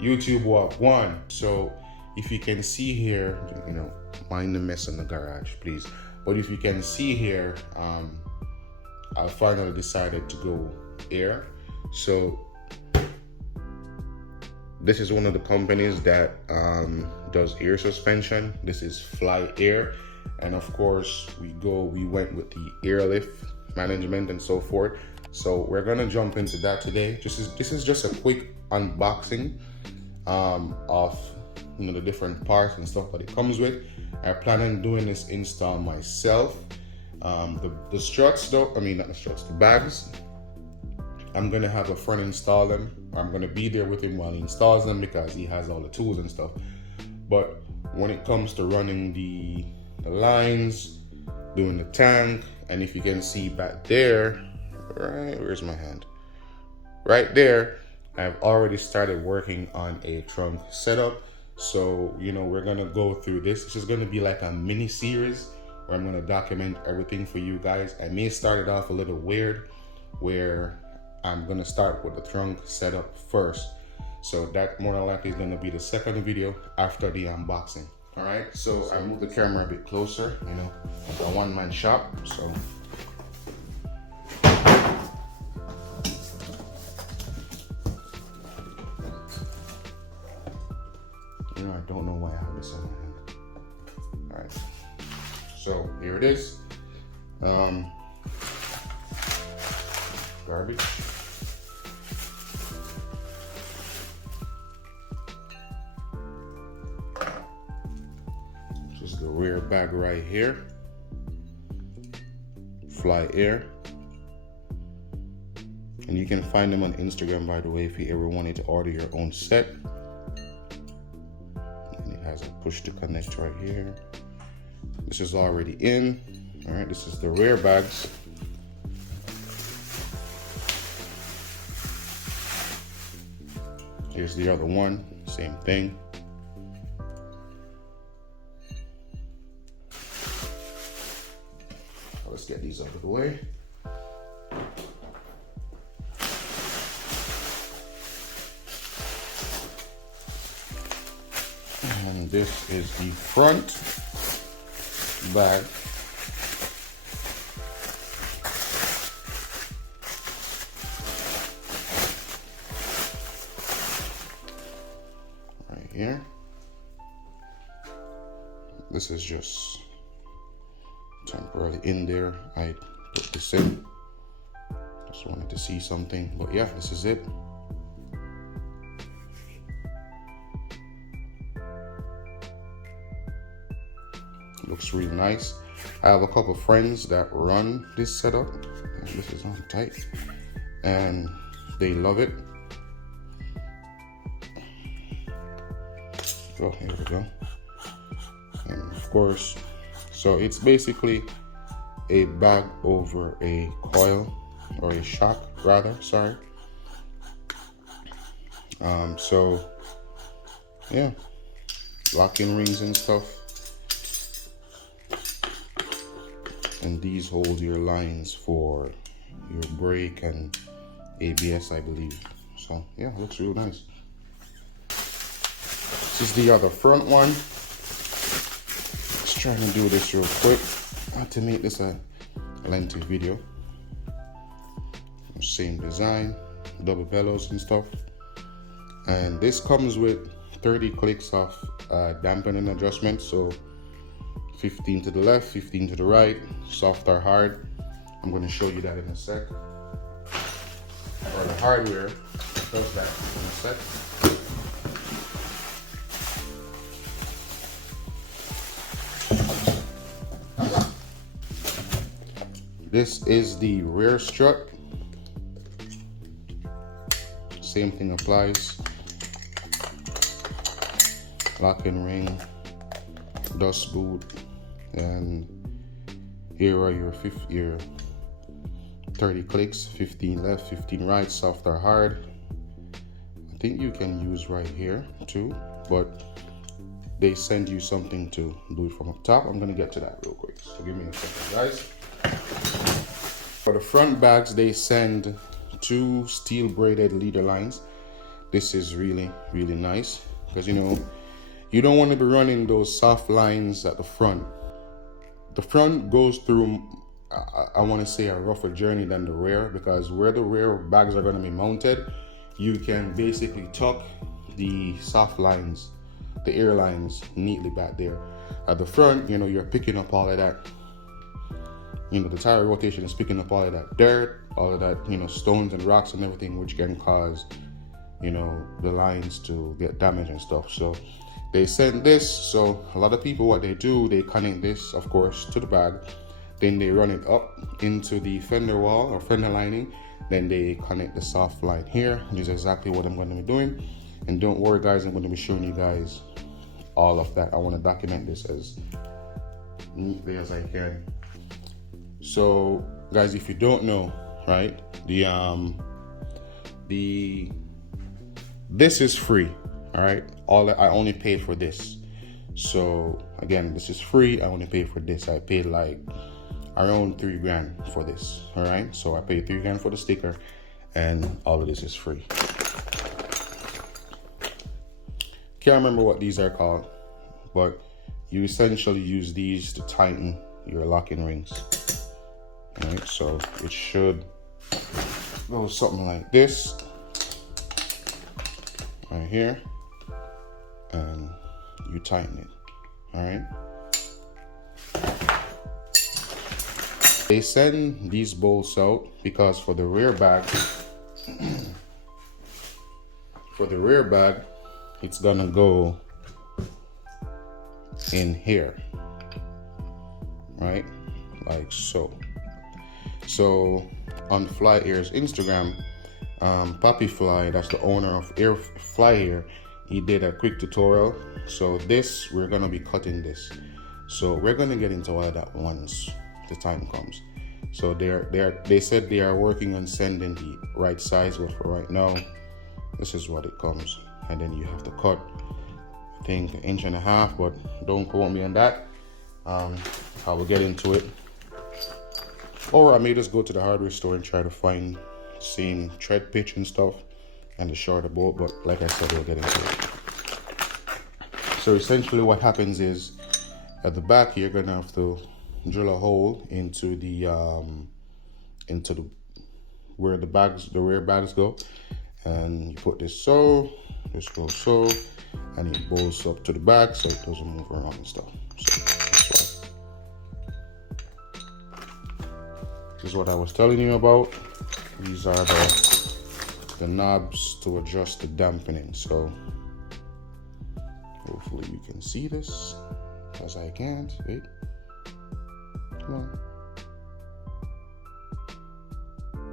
YouTube walk one. So if you can see here, you know, mind the mess in the garage, please. But if you can see here, I finally decided to go air. So this is one of the companies that does air suspension. This is FlyyAir, and of course we went with the Airlift management and so forth. So we're gonna jump into that today. This is just a quick unboxing of, you know, the different parts and stuff that it comes with. I plan on doing this install myself. The struts though, I mean not the struts, the bags, I'm gonna have a friend install them. I'm gonna be there with him while he installs them because he has all the tools and stuff. But when it comes to running the lines, doing the tank, and if you can see back there, right, where's my hand? Right there, I've already started working on a trunk setup. So, you know, we're gonna go through this. This is gonna be like a mini series where I'm gonna document everything for you guys. I may start it off a little weird, where I'm gonna start with the trunk setup first. So that more than likely is gonna be the second video after the unboxing. All right, so I move the camera a bit closer, you know, it's a one-man shop, so. You know, I don't know why I have this in my hand. All right, so here it is. Garbage. This is the rear bag right here. FlyyAir. And you can find them on Instagram, by the way, if you ever wanted to order your own set. And it has a push to connect right here. This is already in. All right, this is the rear bags. Here's the other one, same thing. Let's get these out of the way. And this is the front bag. Here. This is just temporarily in there. I put this in. Just wanted to see something, but yeah, this is it. Looks really nice. I have a couple friends that run this setup. And this is on tight, and they love it. Oh, here we go. And of course, so it's basically a bag over a coil, or a shock rather, sorry. So yeah, locking rings and stuff. And these hold your lines for your brake and ABS, I believe. So yeah, looks real nice. This is the other front one. Just trying to do this real quick. Not to make this a lengthy video. Same design, double bellows and stuff. And this comes with 30 clicks of dampening adjustment. So 15 to the left, 15 to the right, soft or hard. I'm going to show you that in a sec. Or the hardware does that in a sec. This is the rear strut. Same thing applies. Locking ring, dust boot, and here are your 30 clicks, 15 left, 15 right, soft or hard. I think you can use right here too, but they send you something to do it from up top. I'm gonna get to that real quick, so give me a second, guys. For the front bags, they send 2 steel braided leader lines. this is really, really nice, because you know, you don't want to be running those soft lines at the front. The front goes through, I want to say, a rougher journey than the rear, because where the rear bags are going to be mounted, you can basically tuck the soft lines, the air lines, neatly back there. At the front, you know, you're picking up all of that, you know, the tire rotation is picking up all of that dirt, all of that, you know, stones and rocks and everything, which can cause, you know, the lines to get damaged and stuff. So they send this. So a lot of people, what they do, they connect this, of course, to the bag, then they run it up into the fender wall or fender lining, then they connect the soft line here, which is exactly what I'm going to be doing. And don't worry guys, I'm going to be showing you guys all of that. I want to document this as neatly as I can. So guys, if you don't know, right, this is free. All right, I only paid for this. So again, this is free. I only paid for this. I paid like around $3 grand for this. All right, so I paid $3 grand for the sticker, and all of this is free. Can't remember what these are called, but you essentially use these to tighten your locking rings. All right, so it should go something like this right here, and you tighten it. All right, they send these bolts out because for the rear bag it's gonna go in here, right, like so. So on FlyyAir's Instagram, Papi Fly, that's the owner of FlyyAir, he did a quick tutorial. So this, we're gonna be cutting this. So we're gonna get into all of that once the time comes. So they said they are working on sending the right size, but for right now, this is what it comes. And then you have to cut, I think, 1.5 inches, but don't quote me on that. I will get into it. Or I may just go to the hardware store and try to find the same tread pitch and stuff and the shorter bolt, but like I said, we'll get into it. So essentially what happens is, at the back you're gonna have to drill a hole into the where the rear bags go, and you put this goes so, and it bolts up to the back so it doesn't move around and stuff. So that's why. This is what I was telling you about. These are the knobs to adjust the dampening. So hopefully you can see this, because I can't. Wait, come on.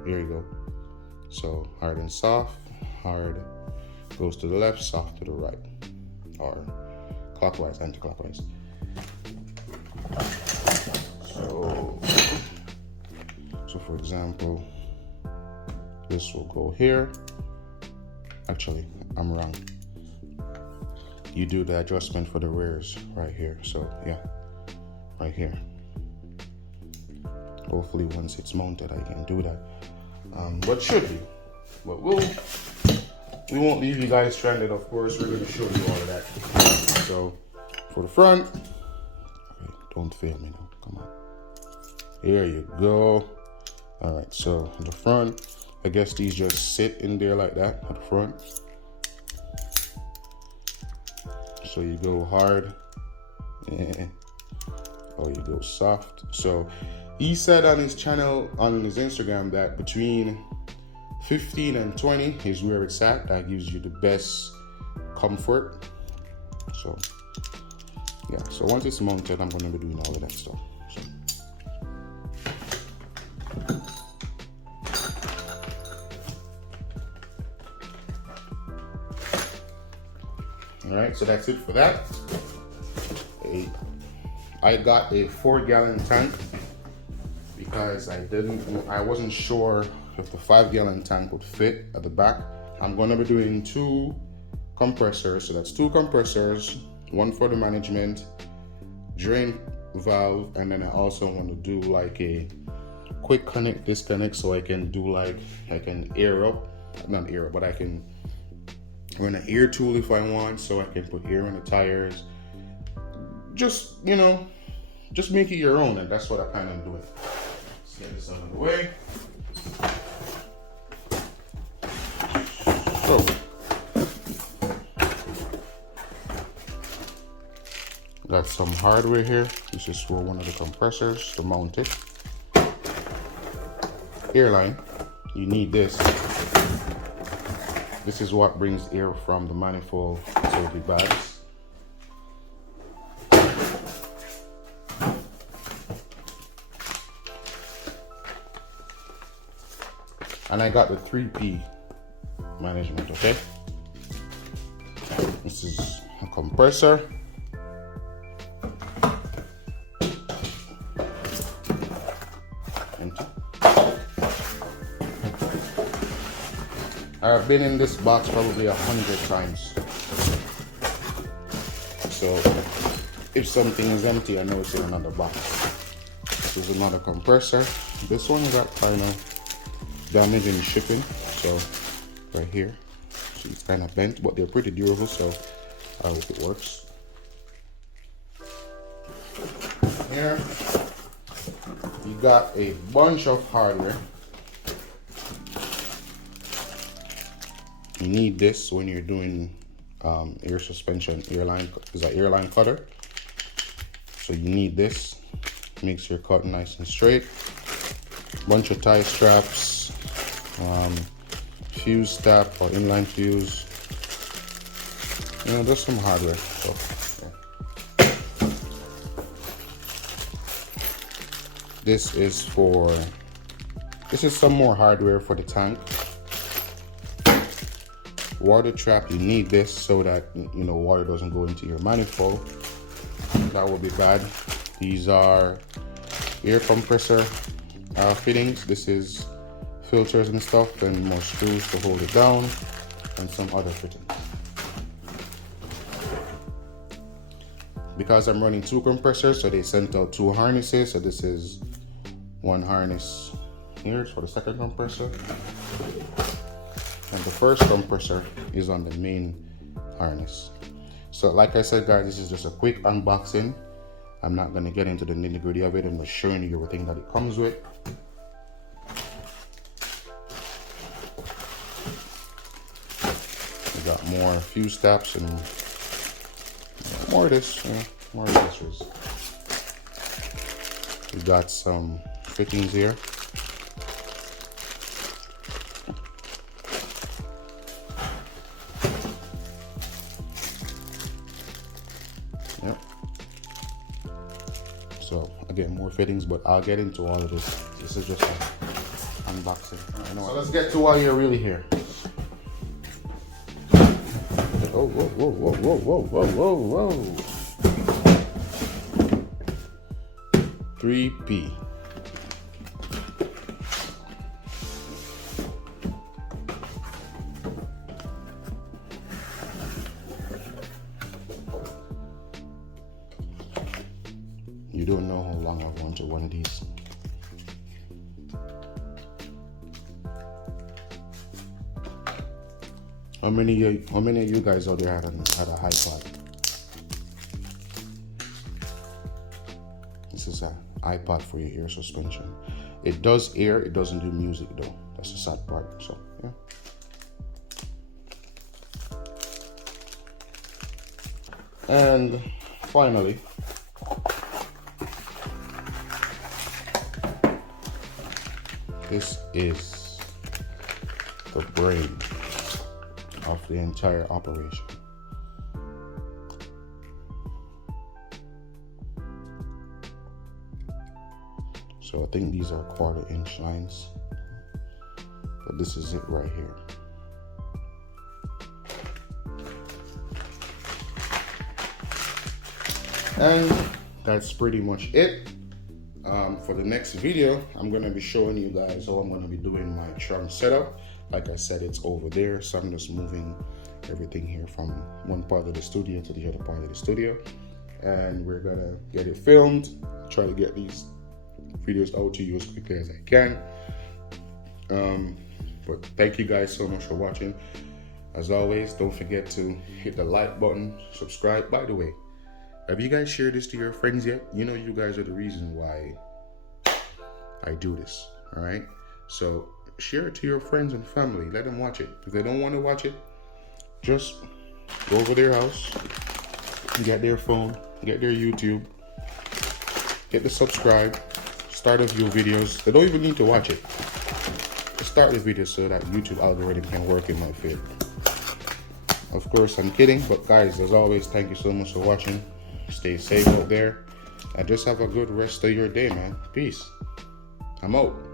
Here you go. So hard and soft. Hard goes to the left, soft to the right, or clockwise, anti-clockwise. So for example, this will go here. Actually, I'm wrong. You do the adjustment for the rears right here. So yeah, right here. Hopefully once it's mounted, I can do that. But should be. But we won't leave you guys stranded, of course. We're going to show you all of that. So for the front, okay, don't fail me now. Come on. Here you go. All right, so the front, I guess these just sit in there like that at the front. So you go hard, or you go soft. So he said on his channel, on his Instagram, that between 15 and 20 is where it's at. That gives you the best comfort. So yeah, so once it's mounted, I'm going to be doing all of that stuff. So. All right, so that's it for that. I got a 4-gallon tank because I wasn't sure if the 5-gallon tank would fit at the back. I'm going to be doing 2 compressors, so that's 2 compressors, one for the management, drain valve, and then I also want to do like a quick connect disconnect, so I can do like, I can air up, not air up, but I can run an air tool if I want, so I can put air on the tires. Just, you know, just make it your own, and that's what I plan on doing. Let's get this out of the way. So, got some hardware here. This is for one of the compressors to mount it. Airline, you need this. This is what brings air from the manifold to the bags. And I got the 3P management, okay? This is a compressor. Empty. I've been in this box probably 100 times. So if something is empty, I know it's in another box. This is another compressor. This one got kind of damage in shipping, so right here, so it's kind of bent, but they're pretty durable, so I hope it works. Here you got a bunch of hardware. You need this when you're doing air suspension. Airline is an airline cutter, so you need this. Makes your cut nice and straight. Bunch of tie straps, fuse step or inline fuse. You know, there's some hardware. So, yeah. This is some more hardware for the tank. Water trap, you need this so that, you know, water doesn't go into your manifold. That would be bad. These are air compressor fittings. This is filters and stuff, and more screws to hold it down, and some other fittings. Because I'm running 2 compressors, so they sent out 2 harnesses. So this is one harness here for the second compressor, and the first compressor is on the main harness. So like I said, guys, this is just a quick unboxing. I'm not going to get into the nitty-gritty of it. I'm just showing you everything that it comes with. We got more fuse steps and more of this, more accessories. We got some fittings here. Yep. So again, more fittings, but I'll get into all of this. This is just an unboxing. So let's get to why you're really here. Oh, whoa, whoa, whoa, whoa, whoa, whoa, whoa, whoa. 3P. You don't know how long I've wanted one of these. How many of you guys out there had a iPod? This is an iPod for your ear suspension. It does air, it doesn't do music though. That's the sad part. So yeah. And finally, this is the brain of the entire operation. So I think these are 1/4 inch lines, but this is it right here. And that's pretty much it. For the next video, I'm going to be showing you guys how I'm going to be doing my trunk setup. Like I said, it's over there, so I'm just moving everything here from one part of the studio to the other part of the studio, and we're going to get it filmed, try to get these videos out to you as quickly as I can. But thank you guys so much for watching. As always, don't forget to hit the like button, subscribe. By the way, have you guys shared this to your friends yet? You know you guys are the reason why I do this, all right? So share it to your friends and family. Let them watch it. If they don't want to watch it, just go over their house, get their phone, get their YouTube, hit the subscribe, start a view videos. They don't even need to watch it. Just start the video so that YouTube algorithm can work in my favor. Of course, I'm kidding, but guys, as always, thank you so much for watching. Stay safe out there, and just have a good rest of your day, man. Peace. I'm out.